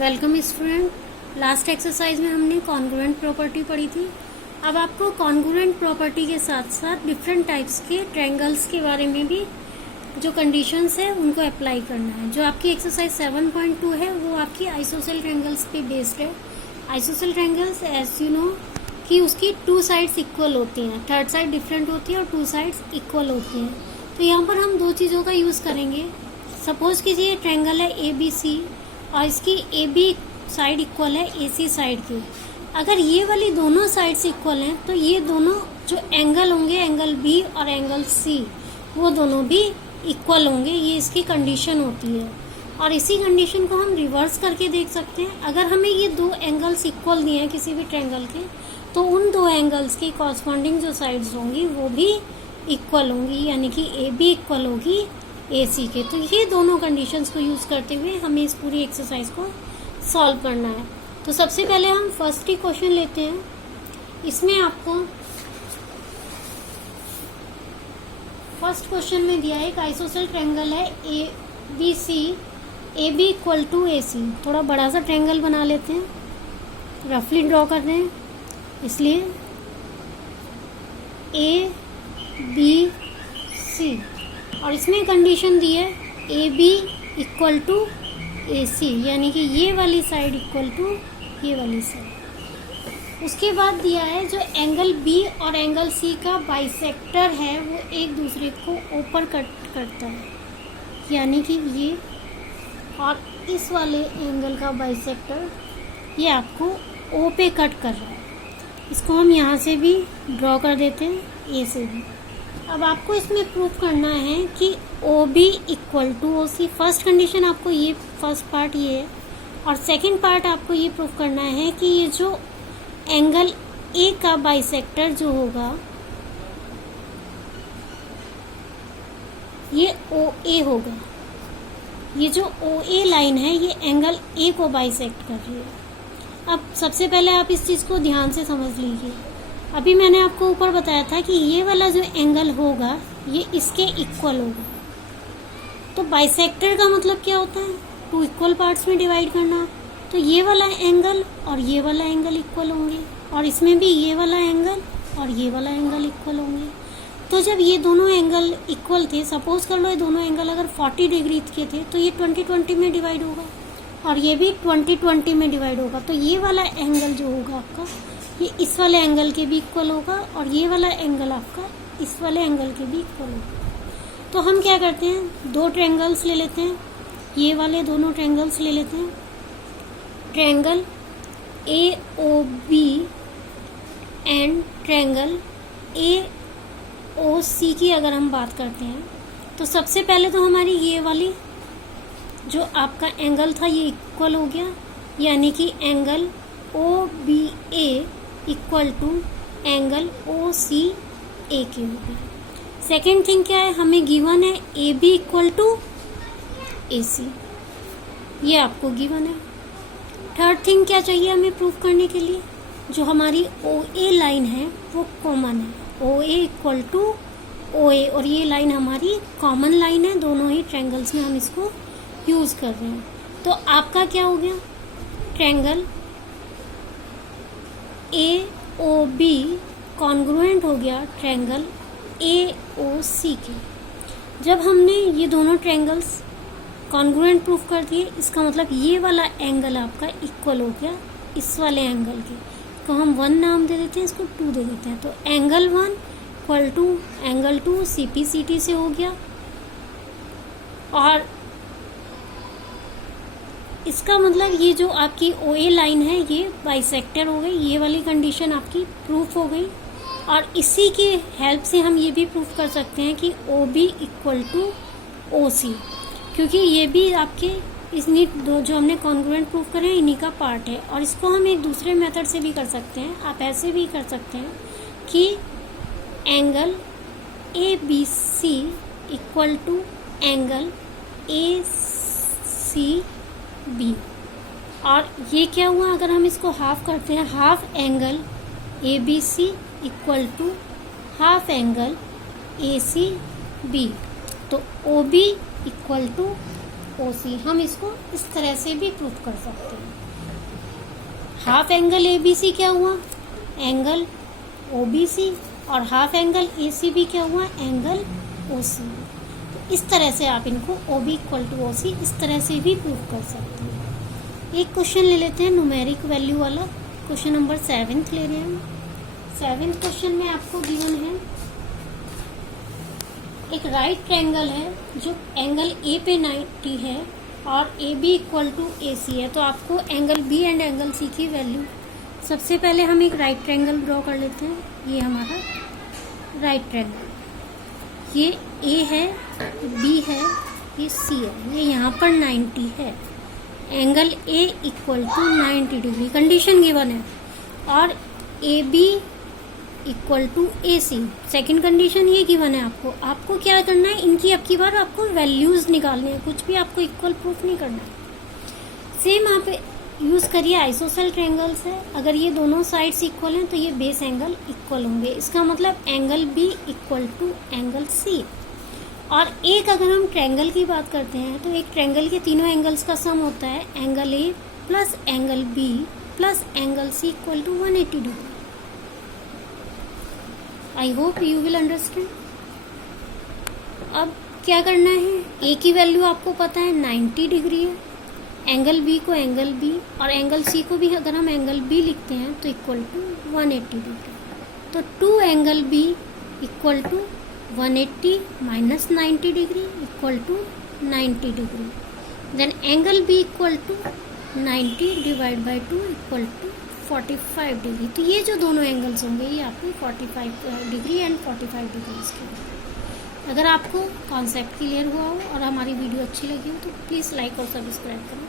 Welcome student. Last exercise में हमने congruent property पढ़ी थी। अब आपको कॉन्ग्रुएंट प्रॉपर्टी के साथ साथ डिफरेंट टाइप्स के ट्रायंगल्स के बारे में भी जो कंडीशंस है उनको अप्लाई करना है। जो आपकी एक्सरसाइज 7.2 है वो आपकी आइसोसेल ट्रायंगल्स पे बेस्ड है। Isosceles triangles as you know कि उसकी टू साइड्स इक्वल होती हैं, थर्ड साइड डिफरेंट होती है और टू साइड्स इक्वल होती हैं। तो यहाँ पर हम दो चीज़ों का यूज़ करेंगे। सपोज कीजिए ट्रायंगल है ABC और इसकी AB साइड इक्वल है AC साइड की। अगर ये वाली दोनों साइड्स इक्वल हैं तो ये दोनों जो एंगल होंगे, एंगल B और एंगल C, वो दोनों भी इक्वल होंगे। ये इसकी कंडीशन होती है और इसी कंडीशन को हम रिवर्स करके देख सकते हैं। अगर हमें ये दो एंगल्स इक्वल दिए हैं किसी भी ट्रायंगल के, तो उन दो एंगल्स की कॉरस्पॉन्डिंग जो साइड्स होंगी वो भी इक्वल होंगी, यानी कि AB इक्वल होगी AC के। तो ये दोनों कंडीशंस को यूज़ करते हुए हमें इस पूरी एक्सरसाइज को सॉल्व करना है। तो सबसे पहले हम फर्स्ट ही क्वेश्चन लेते हैं। इसमें आपको फर्स्ट क्वेश्चन में दिया है एक आइसोसेल ट्रायंगल है ABC, AB equal to AC। थोड़ा बड़ा सा ट्रायंगल बना लेते हैं, रफली ड्रॉ कर रहे हैं इसलिए ABC और इसमें कंडीशन दी है AB इक्वल टू AC, यानी कि ये वाली साइड इक्वल टू ये वाली साइड। उसके बाद दिया है जो एंगल B और एंगल C का बाइसेक्टर है वो एक दूसरे को ऊपर कट करता है, यानी कि ये और इस वाले एंगल का बाइसेक्टर ये आपको O पे कट कर रहा है। इसको हम यहाँ से भी ड्रॉ कर देते हैं, A से भी। अब आपको इसमें प्रूफ करना है कि OB equal to OC। First condition आपको ये फर्स्ट पार्ट ये है और सेकंड पार्ट आपको ये प्रूफ करना है कि ये जो एंगल A का बाइसेक्टर जो होगा ये OA होगा। ये जो OA लाइन है ये एंगल A को बाइसेक्ट कर रही है। अब सबसे पहले आप इस चीज़ को ध्यान से समझ लीजिए। अभी मैंने आपको ऊपर बताया था कि ये वाला जो एंगल होगा ये इसके इक्वल होगा। तो बाइसेक्टर का मतलब क्या होता है? टू इक्वल पार्ट्स में डिवाइड करना। तो ये वाला एंगल और ये वाला एंगल इक्वल होंगे और इसमें भी ये वाला एंगल और ये वाला एंगल इक्वल होंगे। तो जब ये दोनों एंगल इक्वल थे, सपोज कर लो ये दोनों एंगल अगर 40 डिग्री के थे तो ये 20-20 में डिवाइड होगा और ये भी 20-20 में डिवाइड होगा। तो ये वाला एंगल जो होगा आपका ये इस वाले एंगल के भी इक्वल होगा और ये वाला एंगल आपका इस वाले एंगल के भी इक्वल होगा। तो हम क्या करते हैं, दो ट्रायंगल्स ले लेते हैं, ये वाले दोनों ट्रायंगल्स ले लेते हैं। Triangle AOB and triangle AOC की अगर हम बात करते हैं तो सबसे पहले तो हमारी ये वाली जो आपका एंगल था ये इक्वल हो गया, यानी कि angle OBA equal to angle OCA के हो गया। सेकेंड थिंग क्या है, हमें गिवन है AB इक्वल टू AC, ये आपको गिवन है। थर्ड थिंग क्या चाहिए हमें प्रूफ करने के लिए, जो हमारी OA लाइन है वो कॉमन है, OA इक्वल टू OA, और ये लाइन हमारी कॉमन लाइन है, दोनों ही ट्रायंगल्स में हम इसको यूज़ कर रहे हैं। तो आपका क्या हो गया, ट्रायंगल AOB कॉन्ग्रुएंट हो गया ट्रायंगल AOC के। जब हमने ये दोनों ट्रायंगल्स कॉन्ग्रुएंट प्रूफ कर दिए, इसका मतलब ये वाला एंगल आपका इक्वल हो गया इस वाले एंगल के। तो हम 1 नाम दे देते हैं, इसको 2 दे देते हैं। तो angle 1 equal to angle 2 CPCT से हो गया और इसका मतलब ये जो आपकी OA लाइन है ये बाइसेक्टर हो गई। ये वाली कंडीशन आपकी प्रूफ हो गई और इसी की हेल्प से हम ये भी प्रूफ कर सकते हैं कि OB इक्वल टू OC, क्योंकि ये भी आपके इन्हीं दो जो हमने कॉन्ग्रुएंट प्रूफ करे इन्हीं का पार्ट है। और इसको हम एक दूसरे मेथड से भी कर सकते हैं। आप ऐसे भी कर सकते हैं कि angle ABC equal to angle ACB, और ये क्या हुआ अगर हम इसको हाफ करते हैं, half angle ABC equal to half angle ACB। तो OB इक्वल टू OC। हम इसको इस तरह से भी प्रूव कर सकते हैं। हाफ एंगल ABC क्या हुआ? Angle OBC। और हाफ एंगल ACB क्या हुआ? Angle OC। तो इस तरह से आप इनको OB इक्वल टू OC इस तरह से भी प्रूव कर सकते हैं। एक क्वेश्चन ले लेते हैं न्यूमेरिक वैल्यू वाला, क्वेश्चन नंबर 7 ले रहे हैं। 7 क्वेश्चन में आपको गिवन है एक राइट ट्रायंगल है जो एंगल A पे 90 है और AB इक्वल टू AC है। तो आपको angle B and angle C की वैल्यू, सबसे पहले हम एक राइट ट्रायंगल ड्रॉ कर लेते हैं। ये हमारा राइट ट्रायंगल, ये A है, B है, ये C है, ये यहाँ पर 90 है। Angle A equal to 90 degree condition given है और AB equal to AC second condition ये गिवन है। आपको क्या करना है, इनकी अब की बार आपको वैल्यूज निकालनी है, कुछ भी आपको इक्वल प्रूफ नहीं करना है। सेम आप यूज करिए आइसोसेल ट्रायंगल्स है। अगर ये दोनों साइड्स इक्वल हैं तो ये बेस एंगल इक्वल होंगे। इसका मतलब angle B equal to angle C। और एक अगर हम ट्रायंगल की बात करते हैं तो एक ट्रायंगल के तीनों एंगल्स का सम होता है angle A plus angle B plus angle C equal to 180 degree. I hope you will understand. अब क्या करना है, A की वैल्यू आपको पता है 90 डिग्री है, एंगल B को एंगल B और एंगल C को भी अगर हम एंगल B लिखते हैं तो इक्वल टू 180 डिग्री। तो 2 angle B equal to 180 minus 90 degree equal to 90 degree. Then angle B equal to 90 divide by 2 equal to 45 degree. तो ये जो दोनों एंगल्स होंगे ये आपके 45 डिग्री एंड 45 डिग्री के। अगर आपको कॉन्सेप्ट क्लियर हुआ हो और हमारी वीडियो अच्छी लगी हो तो प्लीज़ लाइक और सब्सक्राइब करें।